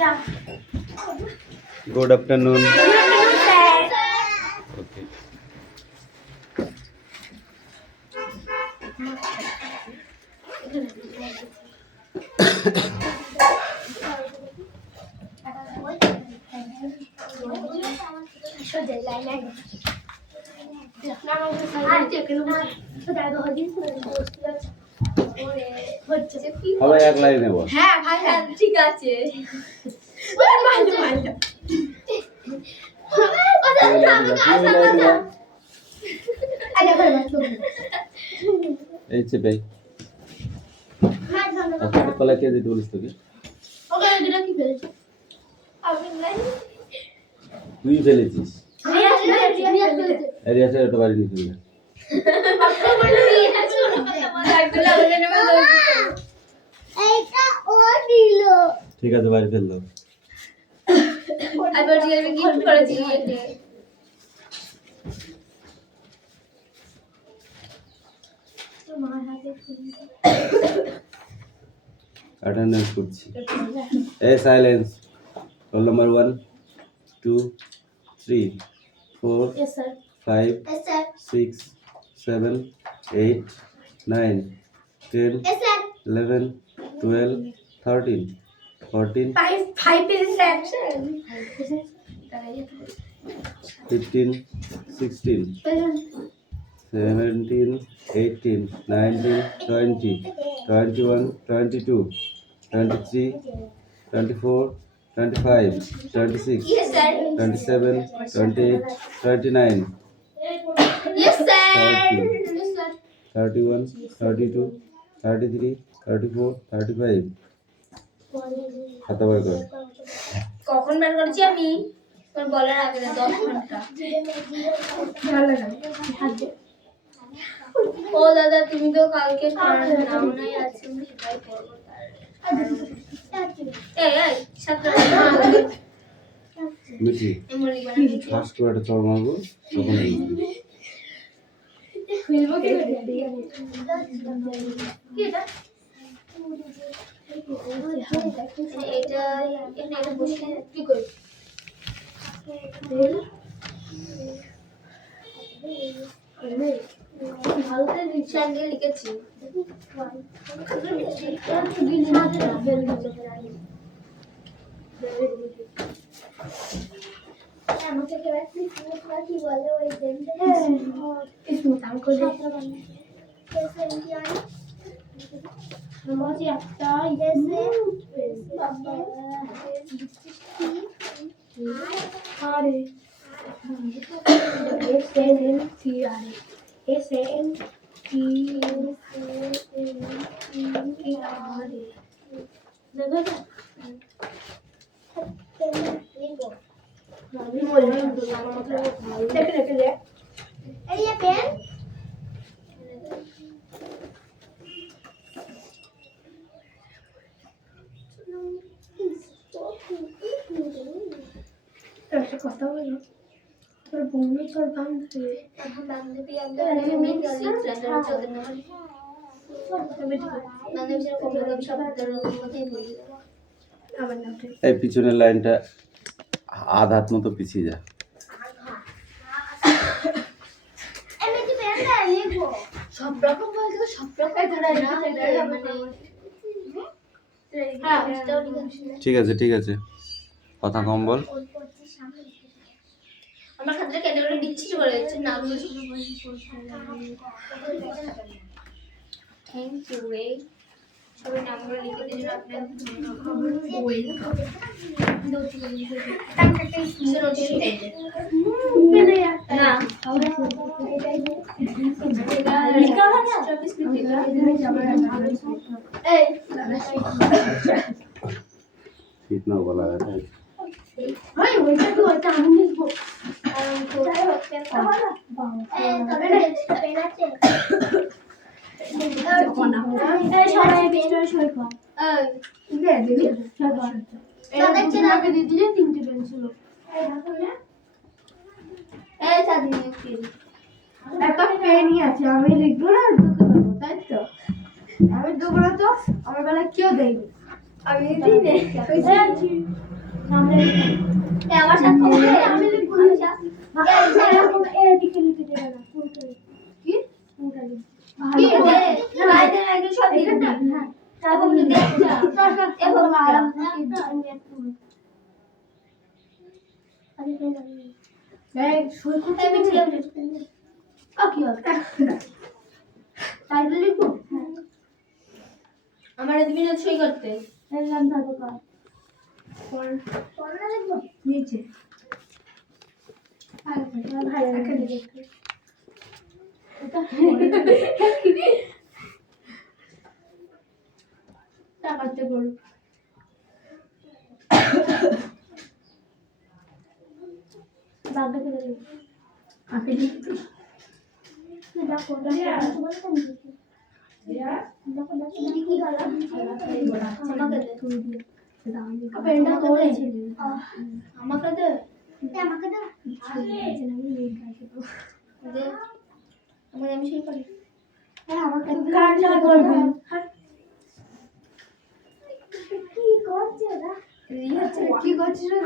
Good afternoon. Okay. সবাই এক লাইনে বল। হ্যাঁ ভাই হ্যাঁ ঠিক আছে। এই চেপে কলা কে দিতে বলিস তোকে? তুই ফেলেছিস। এরিয়া ছেড়ে তো বাড়ি নিয়ে চলে যা। ঠিক আছে বাড়ি ফেল দাও। অ্যাটেন্ডেন্স করছি। এই সাইলেন্স। রোল নাম্বার 1 2 3 4 5 6 7 8 9 10 11 12 13 14 15 16 17 18 19 20 21 22 23 24 25 26 27 28 29 30 31 32 33 34 35 খাতা বার কর। কখন বের করেছি আমি? তোর বলার আগে না 10 ঘন্টা। ও দাদা তুমি তো কালকে নাও নাই আছে আমি সেটাই করব তার। এই সাতটা মিঠি ফার্স্ট করে একটা চড় মারবো তখন বুঝবি। খুলবো কি করে? কি এটা? এটা এটা বসে কি করি? ভালোতে চ্যানেল লিখেছি। আমাকে কি বলে ওই দেনতে একটু নাম করে আমাকে একটা ইসে আরে SNT আরে SNT আরে দেখো না আমি বললাম তো আমার কথা দেখে দেখে দে এই যে পেন একটা কথা বলো তোর বন্ধু তোর বান্ধবী বান্ধবী আমরা মেন গালি ফ্রেন্ড আছে ওদের নাম বান্ধবী যেরকম কম শব্দের মধ্যেই বলি আমার নামটা এই পিছনের লাইনটা আধ হাত মতো পিছিয়ে যা। আমি কি পেনটা লিখবো সব রকম বলতে সব রকম ধরা না মানে হ্যাঁ ঠিক আছে ঠিক আছে কথা কম বল। আমার খাতাটা কেটে কেটে বিচ্ছিরি করে দিচ্ছে না বলে থ্যাংক ইউ রে সবাই নামগুলো লিখে দিন আপনার कितना बोला है ভাই ওইটা তো ওটা আমি লিখবো কোথায় হচ্ছে তবে না পেন আছে এই সবাই পেছনে সই কর দে দিদি সই কর তাদের চেনাকে দিদি যে তিনটে পেন ছিল এই চাঁদনি কি একটা পেনই আছে আমি লিখবো না তোকে দেবো তাই তো আমি দেবো না তো আমার বেলা কেউ দেয়নি আমি দিই না সামনে আমার সাথে আমি লিখবো এরকম এদিকে লিখে দেবে না কোনটা কি কোনটা কি দে রাইতে একদম সব দিন হ্যাঁ তারপর তুমি দেখো এরকম আরাম আরে এই সই করতে আমি ঠিক আছে ওকে টাইটেল লিখবো আমার তুমি না সই করতে এই নাম দাও তো পড়া লিখবো নিচে আর ভাই এখানে লিখো এটা টাকাতে বল দাদা কে দেব আকে লিখতে দেখো দেখো বলতে নিচে দেখো দেখো কি গলা আমাকে দে তুই দে পেনটা করেছে আমাকে দে আমাকে দে দে আমি সেই করি হ্যাঁ আমাকে কাটটা করবে কি করছে না কি করছিস রে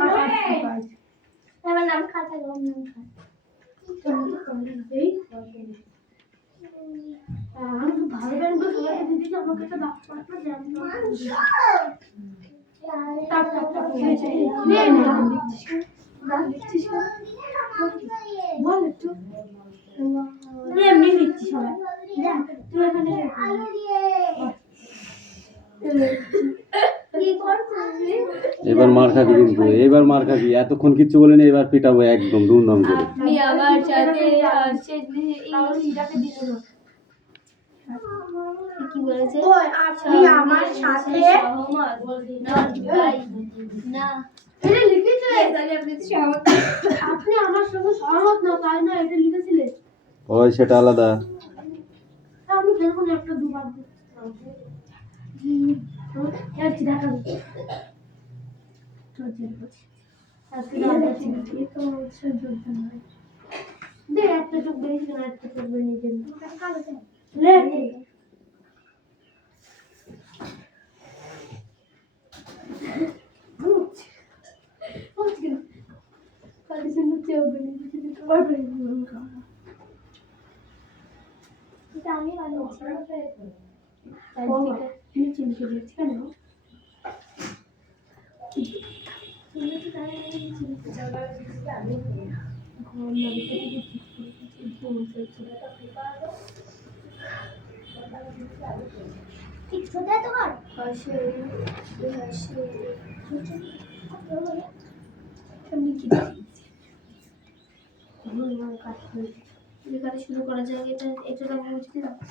আমার নাম খাতা গো নাম খাতা এই আমি তো ভালো ব্যাংক সবাইকে দিদি আমাকে একটা বাক্স পাঠা দেন টাক টাক টাক নে না লিখছিস বল একটু এমনি লিখছিস সবাই তুই এখানে এবার মার খাবি কিন্তু, এবার মার খাবি। এতক্ষণ কিচ্ছু বলিনি, এবার পিটাবো একদম ধুমধাম করে। আপনি আমার সাথে ইংলিশটাকে দিল না কি বলেছে ওই আপনি আমার সাথে সহমত না না এটা লিখেছে তাহলে আপনি তো সহমত আপনি আমার সঙ্গে সহমত না তাই না এটা লিখেছিলেন ওই সেটা আলাদা। আমি খেলবো না একটা দুবার यार चिढ़ा कर तो चिढ़ा আজকে রাতে চিড়ি তো সহ্য করতে হয় দে একটা চোখ বেরিয়ে গেল একটা চোখ বেরিয়ে গেল কালো লে কালি সুন্দর চোখ বেরিয়ে গেছে তোমার বেরিয়ে গেল এটা আমি বানিয়েছি তাই ঠিক আছে চিনি করে দিচ্ছি কেন ঠিক ছোট তোমার শুরু করা যায় এটা এটা আমি বুঝতে পারছি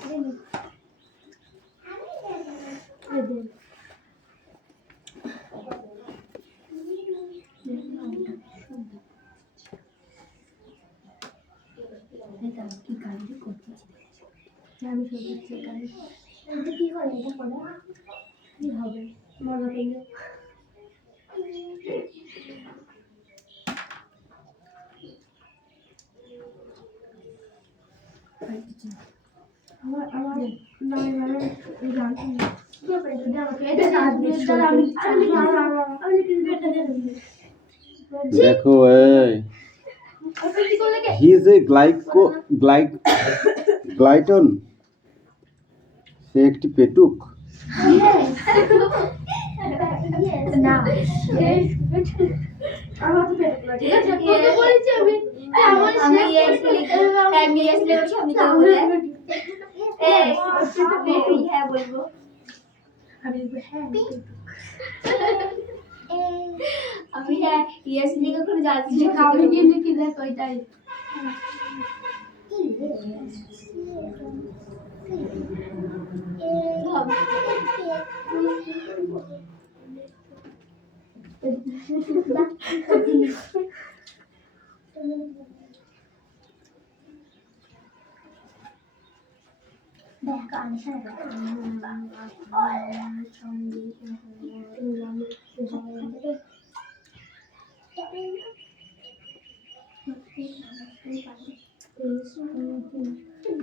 কি কাজে করতেছি আমি সত্যি কাজে এটা কি হয় এটা পড়া কি হবে মনে পেলে আমার আমার নামে মানে জানতে দেখো এই হি ইজ এ গ্লাইটন, সে একটি পেটুক। না আমার তো পেটুক না ঠিক আছে তোকে বলেছি আমি আমি সামনে তো বলে হ্যাঁ বলবো আমি হ্যাঁ আমি হ্যাঁ ইয়েস লিখে করে যাচ্ছি আমি কি লিখি দেখ ওইটাই দেখ আমি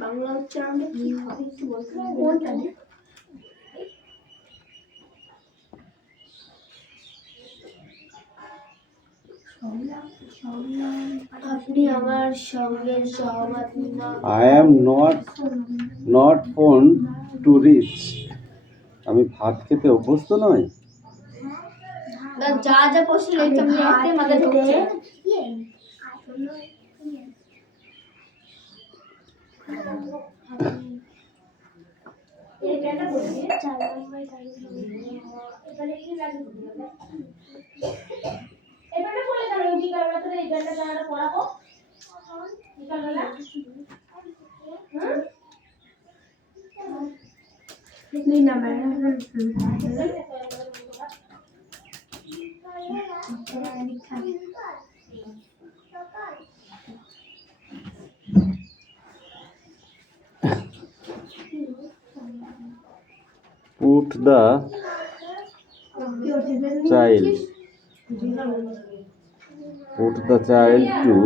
বাংলা উচ্চারণটা কি হবে একটু বলতে কোনটা আপনি আমার সঙ্গে সহমত না। I am not phone to reach. আমি ভাত খেতে অভ্যস্ত নই। যা যা প্রশ্ন লিখতে আমি একটাই মাথায় ঢুকছে। Put the child. Put the child to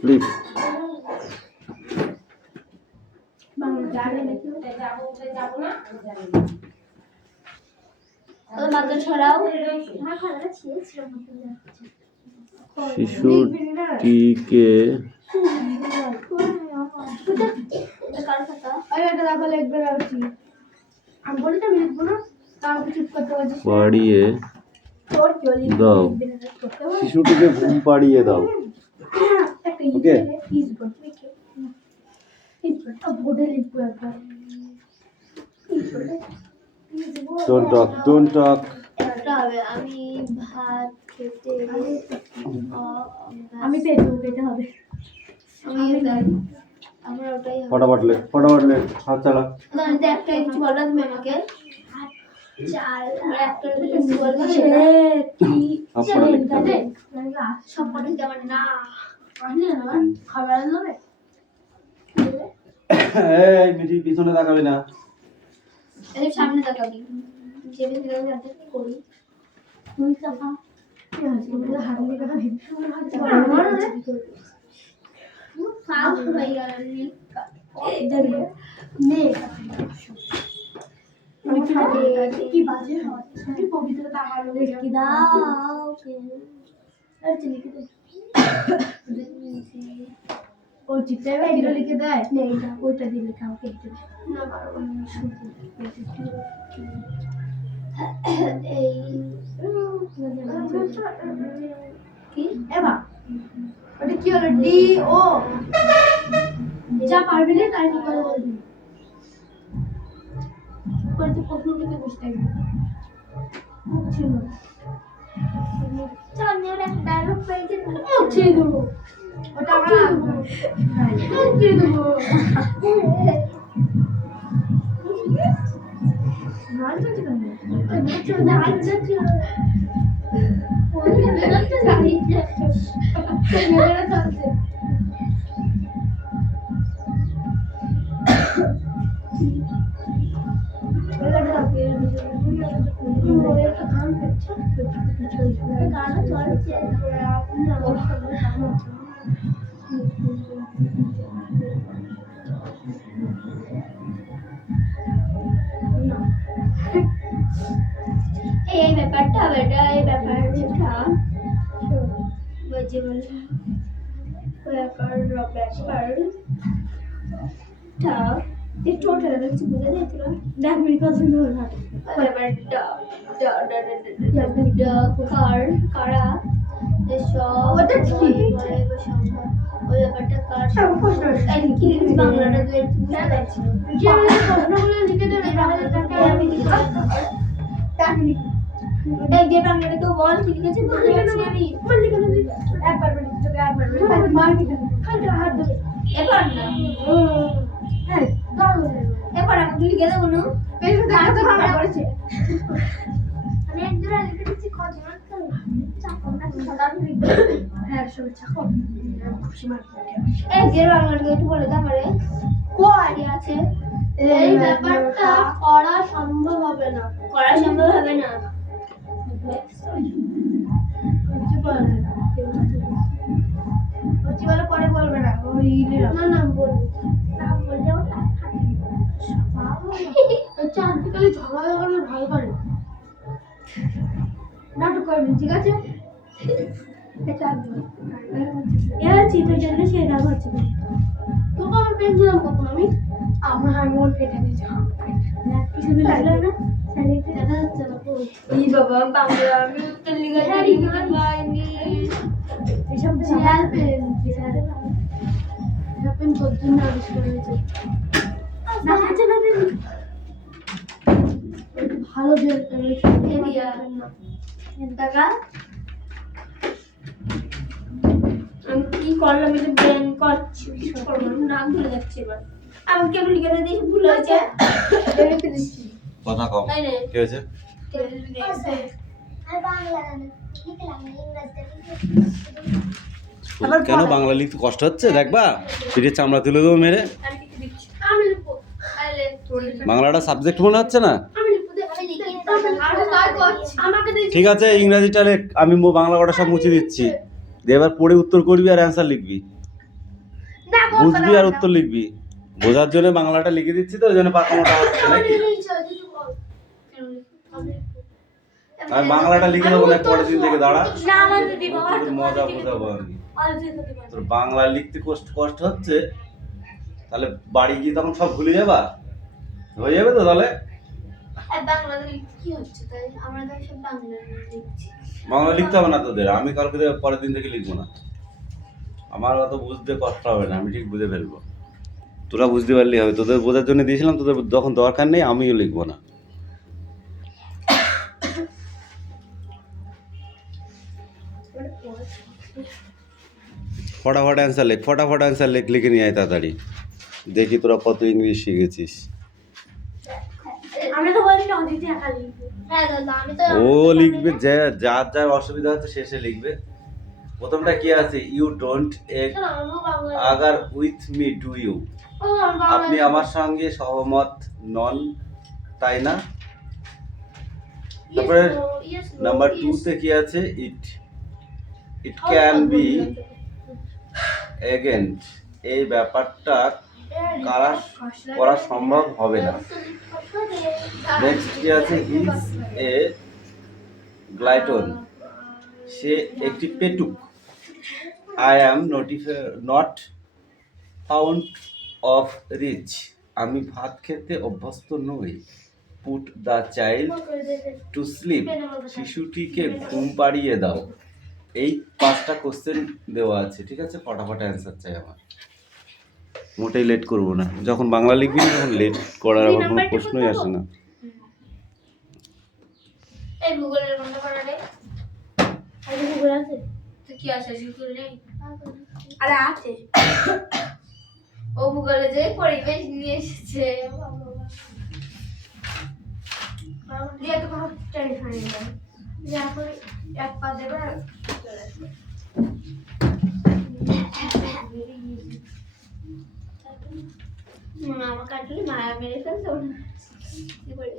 sleep. শিশুটিকে পাড়িয়ে দাও। শিশুটিকে ঘুম পাড়িয়ে দাও। ওকে, don't talk. আমি ভাত খেতে আমি পেতে হবে। আমার ওটাই ফটাফট লে হাত চালা। একটা কিছু বলো তুমি আমাকে। চাল আর একটা কিছু বলবো। সব পড়ে যাবে না। খাবার নেবে। এই মিঠি পিছনে তাকাবি না। এই সামনে তাকাবি। যেবে থেকে যাতে করি। তুই চাপা। হাত দিয়ে কথা ভেবে শুনে হাত ফাল হয়ে গেল নে কি বাজে হয় কি পবিত্রতা আলো লিখি দাও আর লিখে দে ও চিত্রে ভিডিও লিখে দেয় না এটা ওইটা দিয়ে লেখা ওকে না বারবার শুনতে এই কি এবা ওটা কি হলো ডি ও যা পারবি না তাই কি করে বলবি কোন তো প্রশ্ন থেকে বুঝতে হবে ছিল চল নিয়ে একটা ডায়লগ পেয়েছে ছেড়ে দেবো ওটা আমরা ছেড়ে দেবো এই ব্যাপারটা বেটা এই ব্যাপারটা বুঝে বল ব্যাপারটা এই টোটাল কিছু বুঝা যায় তোরা দেখ মিল পছন্দ হল না ব্যাপারটা কারা এসব ওটা কি ওই ব্যাপারটা কার কি বাংলাটা বুঝতে পারছি যে আমি প্রশ্নগুলো লিখে দেব তাহলে আমি এই যে বাংলাটা তো বল কি লিখেছে বলছি আমি বল লিখে দিই একবার বলি তোকে একবার বলি মার কি হাত ধরে একবার না হ্যাঁ দাও একবার আমি লিখে দেব না পেছনে দেখা ভালো করেছে আমি একবার লিখে দিচ্ছি কত জন চাপা না সাদা লিখে হ্যাঁ সব চাপা খুশি মার এই যে বাংলাটা একটু বলে দাও আমারে কোয়ারি আছে এই ব্যাপারটা করা সম্ভব হবে না। করা সম্ভব হবে না। হচ্ছে বলে পরে বলবে না। ওই না না বলবো। না বললেও না। আচ্ছা আজকাল ঝগড়া করলে ভালো করে। নাটক করবেন ঠিক আছে? এবার চিপের জন্য সে রাগ হচ্ছে না। তোকে আমার পেন দিলাম কখন আমি? আমি ওর পেটে দিয়েছি। কিছু লাগলো না? স্যালিতে দেখা যাচ্ছে না তো। এই বাবা বাংলা আমি তো লিখে পাইনি। এসব চেয়ার পেন পেন তোর জন্য আবিষ্কার হয়েছে। না হচ্ছে না দিদি। ভালো বের করে দিয়া না। টাকা আমি কি করলাম এটা ব্যান করছি কিছু করবো না নাম ভুলে যাচ্ছে এবার আমি কেবল লিখে দিয়ে ভুল হয়েছে লিখে দিচ্ছি কথা কম তাই না কি হয়েছে আর বাংলা লিখলাম ইংরেজিতে কেন বাংলা লিখতে কষ্ট হচ্ছে দেখবা পিঠে চামড়া তুলে দেবো মেরে আমি লিখে দিচ্ছি আমি লিখবো তাহলে বাংলাটা সাবজেক্ট মনে হচ্ছে না আমি লিখবো আমি লিখে আমাকে দিচ্ছি ঠিক আছে ইংরাজিটা লেখ আমি বাংলা কটা সব মুছে দিচ্ছি দিয়ে এবার পড়ে উত্তর করবি আর অ্যান্সার লিখবি না বুঝবি আর উত্তর লিখবি বোঝার জন্য বাংলাটা লিখে দিচ্ছি তো ওই জন্য পাকামোটা হচ্ছে নাকি আমি বাংলাটা লিখে দেবো না পরের দিন থেকে দাঁড়া না আমার দিদি বাবা তোর মজা বোঝাবো আমি তোর বাংলা লিখতে কষ্ট হচ্ছে তাহলে বাড়ি গিয়ে তখন সব ভুলে যাবা হয়ে যাবে তো তাহলে বাংলা কি হচ্ছে তাই আমরা তো সব বাংলা লিখছি বাংলা লিখতে হবে না তোদের আমি কালকে পরের দিন থেকে লিখবো না আমার অত বুঝতে কষ্ট হবে না আমি ঠিক বুঝে ফেলবো তোরা বুঝতে পারলেই হবে তোদের বোঝার জন্য দিয়েছিলাম তোদের যখন দরকার নেই আমিও লিখবো না ফটাফট অ্যান্সার লেখ লিখে নিয়ে আয় তাড়াতাড়ি দেখি তোরা কত ইংলিশ শিখেছিস আমরা তো বলি না দিদি একা লিখবে হ্যাঁ দাদা আমি তো ও লিখবে যার যার অসুবিধা হচ্ছে শেষে লিখবে প্রথমটা কি আছে you don't agree with me do you আপনি আমার সঙ্গে সহমত নন তাই না তারপরে নাম্বার 2 তে কি আছে ইট ক্যান বি এগেন্ট এই ব্যাপারটা করা সম্ভব হবে না নেক্সট কি আছে হিজ এ গ্লাইটন সে একটি পেটুক I am not fond of rice আমি ভাত খেতে অভ্যস্ত নই put the child to sleep শিশুটিকে ঘুম পাড়িয়ে দাও এই 5টা কোশ্চেন দেওয়া আছে ঠিক আছে ফটাফট অ্যান্সার চাই আমার মোটেই লেট করবো না যখন বাংলা লিখবি না তখন লেট করার আমার কোনো প্রশ্নই আসে না এই গুগলের বন্ধ করা রে আরে গুগল আছে তো কি আছে গুগল নেই আরে আছে ও গুগলে যে পরিবেশ নিয়ে এসেছে দিয়ে তো কোনো টেনশন নেই যা করে এক পা দেবে চলে আসবে মামা কাটলি মায়া মেরে ফেলতো কি করে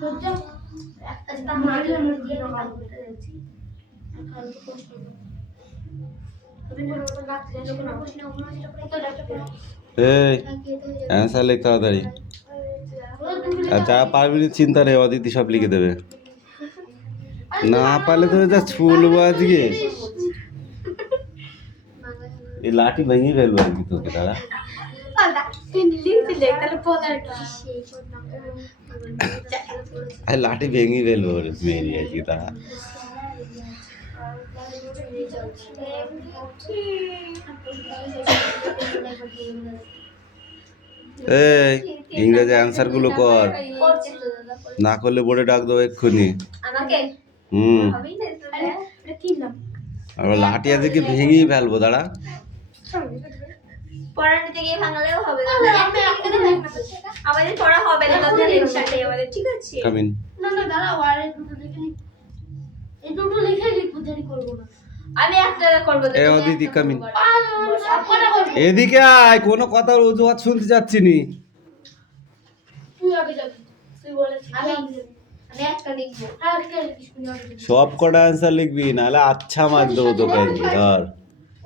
সজ্জা একটা মারলে আমরা দিয়ে কাল করতে যাচ্ছি কাল তো কষ্ট হবে তুমি বড় বড় লাগছে যখন আমরা কত ডাক্তার এই অ্যান্সার লেখ তাড়াতাড়ি আর যা পারবি না চিন্তা নেই অদিতি সব লিখে দেবে না পারলে তো যা ছুলবো আজকে এই লাঠি ভেঙে ফেলবো আর কি তোকে দাঁড়া লাঠি ভেঙে ফেলবো মেরি আর কি দাঁড়া এই ইংরেজি অ্যান্সার গুলো কর না করলে বোর্ডে ডাক দেবো এক্ষুনি আর লাঠি আজকে ভেঙেই ফেলবো দাঁড়া পড়া নিতে গিয়ে ভাঙালেও হবে আমাদের পড়া হবে না আমাদের ঠিক আছে কামিন না না দাঁড়াও আর দুটো লিখে এই দুটো লিখে লিখবো দেরি করবো না আমি একটা করব এ ও দিদি কামিং এদিকে আয়, কোনো কথার অজুহাত শুনতে যাচ্ছি নি। তুই আগে যাবি, তুই বলেছিস আমি একটা লিখবো। একটা লিখিস তুই আগে। সব কটা অ্যান্সার লিখবি, নাহলে আচ্ছা মার দেবো তোকে আজকে, ধর।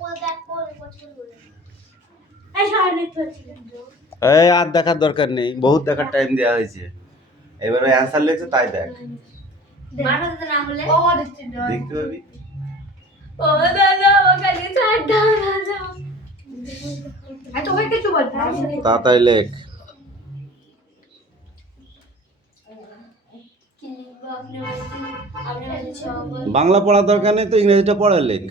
ও দেখ পছন্দ করে এই সারা লিখতে হচ্ছে এই আর দেখার দরকার নেই, বহুত দেখার টাইম দেওয়া হয়েছে। এবারে অ্যান্সার লিখছে তাই দেখ, মারাতে না হলে ও দেখতে দাও দেখতে পাবি। ও দাদা ও কাছে ছাড় দাদা আচ্ছা ওকে কিছু বল তাড়াতাড়ি লেখ। কি লিখবো আপনি বলছেন বাংলা পড়ার দরকার নেই তো ইংরেজিটা পড়া লেখ।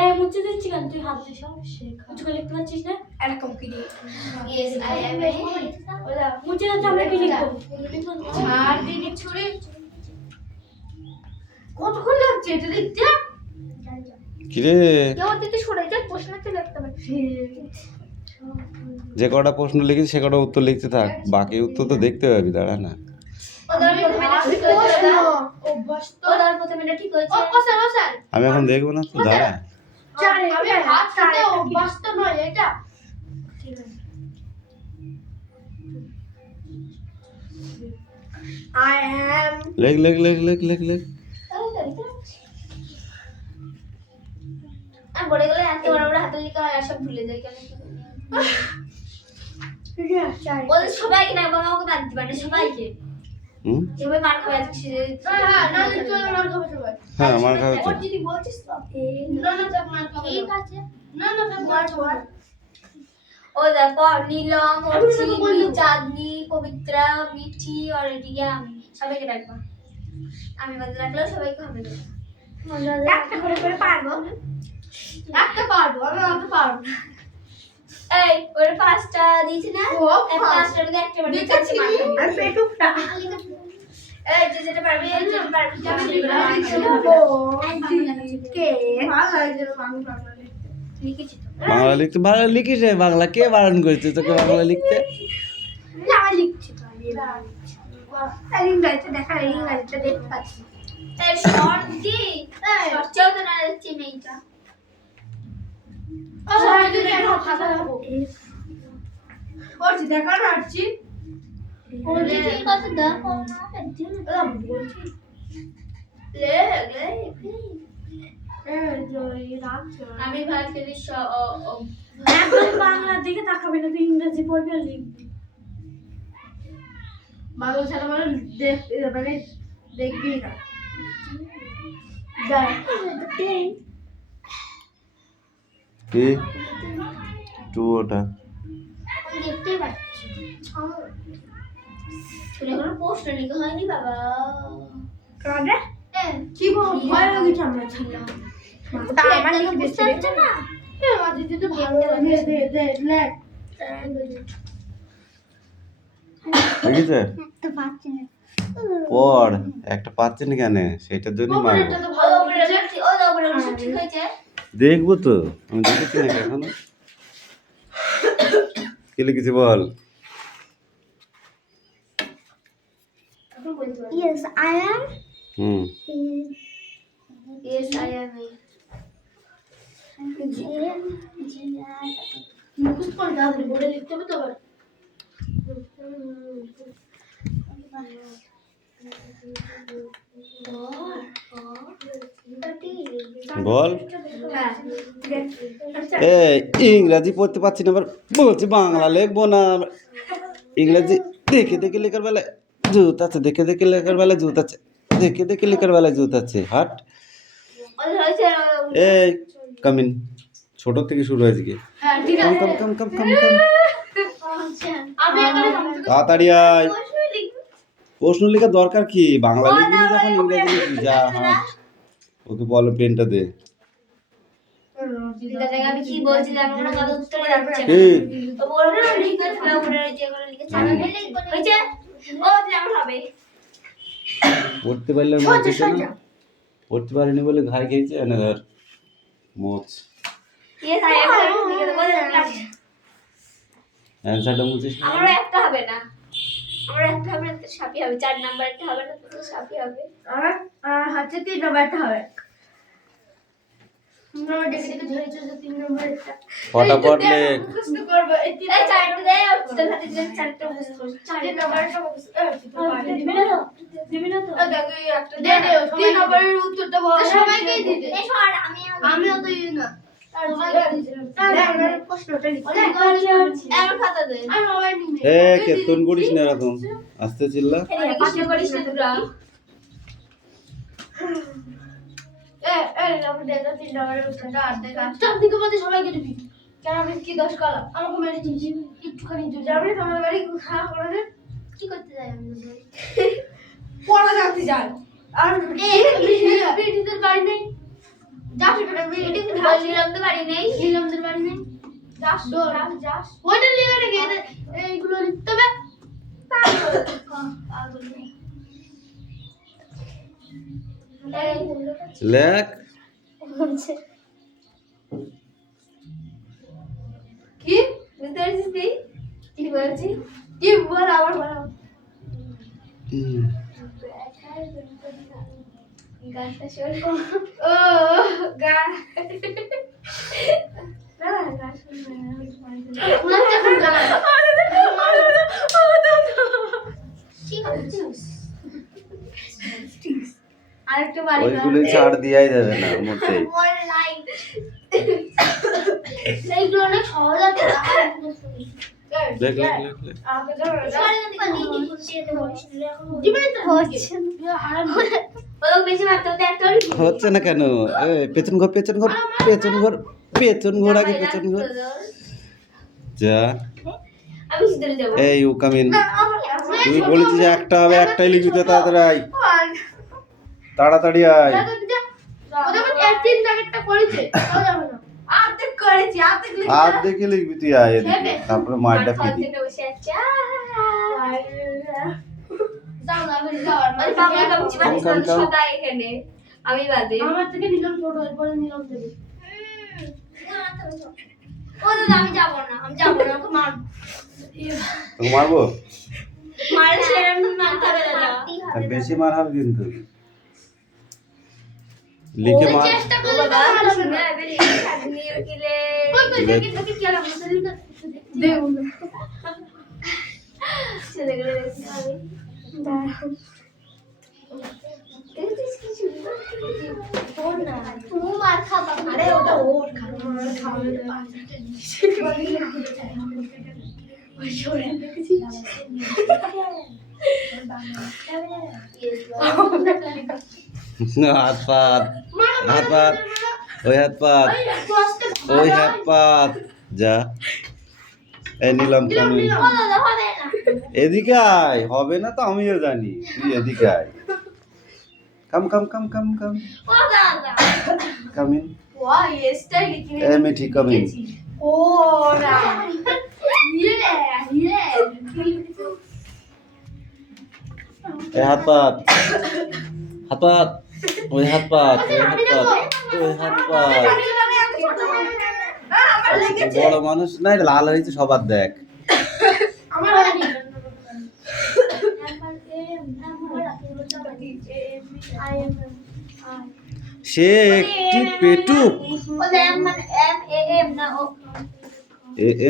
এই মুছে দিচ্ছি কেন তুই হাত দিস কিছু লিখতে পারছিস না এরকম কি দিয়ে ইয়েস আই এম ওলা মুছে দিচ্ছি আমরা কি লিখবো ছাড় দিদি ছুরি কতক্ষণ লাগছে এটা লিখতে কিরে কেউ দিতে সরে যা প্রশ্নতে লিখতে হবে যে কটা প্রশ্ন লিখিস সে কটা উত্তর লিখতে থাক, বাকি উত্তর তো দেখতে পাবি, দাঁড়া না। আমি এখন দেখবো না তো, দাঁড়া। লেখ লেখ লেখ লেখ লেখ লেখ। বড় গেলে এত বড় বড় হাতে লিখা হয় সব ভুলে যাই কেন ওদের সবাইকে না বাবা আমাকে বাদ দিবা না সবাইকে সবাই মার খাবে আজকে না লিখতে মার খাবে সবাই হ্যাঁ মার খাবে তো। ওর যদি বলছিস তো না না যাক মার খাবে ঠিক আছে না না যাক মার খাবে ও দেখো নীলম অর্চিনি চাঁদনি পবিত্রা মিঠি আর এদিকে আমি সবাইকে ডাকবো আমি বাদ রাখলেও সবাইকে হবে একটা করে পারবো একটা পারবো আমি অত পারবো না এই ওর পাঁচটা দিয়েছি না এই পাঁচটার মধ্যে একটা বাড়ি চারটে মারতে হবে আর পেটুকটা এই যে যেটা পারবে এই যে পারবে কে ভালো লাগে বাংলা লিখেছি তো বাংলা লিখতে ভালো লিখিস রে, বাংলা কে বারণ করেছে তোকে বাংলা লিখতে? না আমি লিখছি তো আমি ইংরেজিতে দেখা ইংরেজিতে দেখতে পাচ্ছি এই শর্ট দি শর্ট চাও তো না দেখছি মেইটা শর্ট দি দেখো খাতা রাখো করছি দেখা না আসছি ওরে ঠিক আছে দেখো না বলছি লে লে আমি ভাবছি এখন বাংলার দিকে তাকাবি না তুই ইংরেজি পড়বি আর লিখবি বাংলা ছাড়া মানে দেখবি না কি টু ওটা দেখতেই পাচ্ছি এখনো পোস্টার লিখা হয়নি বাবা কাঁদে কি ভয় লাগছে আমরা ছিলাম আমার লিখে বুঝতে পারছ না আমাদের তো ভালো লাগে দে লেখ লিখেছে তো পাচ্ছি না পড়, একটা পাচ্ছি না কেন সেটার জন্য মারবো। ওটা তো ভালো করে লিখছি ও দাও বলে ঠিক হয়েছে দেখবো তো, আমি দেখেছি না এখনো। কি লিখেছি বল? Yes, I am. Hmm Yes, I am. মুখস্থ করে দাও বোর্ডে লিখতে হবে তো আবার বল। ইংরাজি পড়তে পারছি না, আবার বলছি বাংলা লিখবো না। ইংরাজি দেখে দেখে লেখার বেলায় জুত আছে, দেখে দেখে লেখার বেলায় জুত আছে, দেখে দেখে লেখার বেলায় জুত আছে। হাট এই কামিন, ছোট থেকে শুরু হয়েছে কি? কম কম কম কম কম তাড়াতাড়ি আয়। প্রশ্ন লেখার দরকার কি? বাংলা লিখবি যখন ইংরেজি লিখবি। যা হাট, ওকে বলো পেনটা দে। আমি কি বলছি আমি কোনো কথা উত্তর যাচ্ছে না তো বলবো না লিখে ফেলা করে যেগুলো লিখেছি আমি হয়েছে ও যেমন হবে পড়তে পারলে না, পড়তে পারিনি বলে ঘাই খেয়েছে না ধর মোচ। ये सारे लिखे तो बोल অ্যান্সারটা মুছিস না? আমারও একটা হবে না, আমার একটা হবে না তো সাপি হবে, 4 নাম্বার একটা হবে না তো সাপি হবে। আমার হচ্ছে 3 নাম্বারটা হবে। আমরা দেখে দেখে ধরেছে যে 3 নাম্বারটা ফটাফট লেখ। মুখস্থ করব। এই চারটে দেয় আর তোর হাতে যে চারটে মুখস্থ করব। 4 নাম্বারটা মুখস্থ দিবি না তো দেখো এই একটা দে দে 3 নাম্বারের উত্তরটা বল। সবাইকেই দিতে এই সর আমি অত ইয়ে না। কেতন করিস না এরকম আস্তে চিল্লা। সবাইকে দিবি কেন আমি কি দোষ করলাম? আমাকে মেরে দিচ্ছি একটুখানি যাবে তোমার বাড়ি খাওয়া করে কি করতে যাই আমি পড়া জানতে যাই আর বিটিদের বাড়ি নেই যাস কেন বিটিদের নিলামদের বাড়ি নেই নিলামদের বাড়ি নেই যাস যাস ওইটা নিয়ে রেখে এইগুলো লিখতে হবে পাগল নেই লেখ। কি বুঝতে পারছিস তুই কি বলছি? কি বল আবার বল। গানটা শোন। ও গান না গান শুন না আরেকটা বাড়ি ওইগুলো ছাড় দিয়াই যাবে না মোটে। এইগুলো অনেক সহজ আছে লেখ লেখ লেখ লেখ। হচ্ছে না কেন? পেছন ঘর পেছন ঘর পেছন ঘর পেছন ঘর আগে পেছন ঘর যা। এই ও কামিন, তুই বলেছিস একটা হবে, একটাই লিখবি তো, তাড়াতাড়ি আয়, তাড়াতাড়ি আয়। আর্ধেক লিখবি তুই, আয় এদিকে, তারপরে মারটা ফিরি। আমি বাদে আমার থেকে নিলাম ছোট এরপরে নিলাম দেবে ও দাদা আমি যাব না ওকে মারবো। তোকে মারবো? মারলে সেরকম মারতে হবে দাদা, বেশি মার হবে কিন্তু। লিখে মার। চেষ্টা করলে বাবা শুনে আবে লিখে থাকনি ওকিলে ওই দেখি দেখি কি আর আমাদের দেব না চলে গেলে দেখি আমি দাঁড়াও আরে ওটা ওর হাত পাত হাত পাত ওই হাত পাত ওই হাত পাত যা। এই নিলাম কামিন, এদিকে আয়। হবে না তো আমিও জানি, তুই এদিকে আয়। কাম কাম কাম কাম কাম কামিন। এ মিঠি কামিন। এই হাত পাত হাত পাত ওই হাত পাত ওই হাত পাত ওই হাত পাত। বড় মানুষ নাই, লাল হয়েছে সবার, দেখ। সে একটি পেটুক।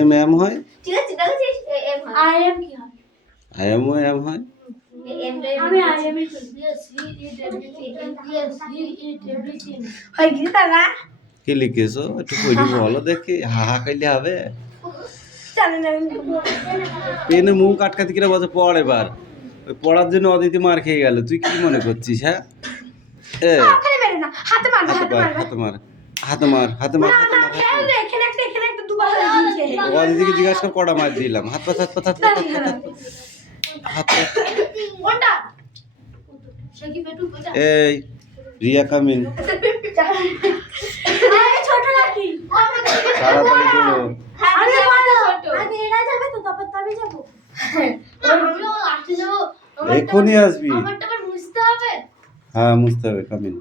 এম এম হয়, আই এম ও এম হয়। কি লিখেছো একটু পড়ি বলো দেখি, হাহা খাইলে হবে। পেনে মুখ আটকাতে কিনা বলছে পড় এবার। ওই পড়ার জন্য অদিতি মার খেয়ে গেল, তুই কি মনে করছিস? হ্যাঁ হাতে মার হাতে মার হাতে মার হাতে মার। অদিতিকে জিজ্ঞাসা কর কটা মার দিলাম। হাত পাত হাত পাত হাত পাত হাত পাত। এই রিয়া কামিন, তাড়াতাড়ি করো। এখনই আসবি? হ্যাঁ মুছতে হবে, কামিন।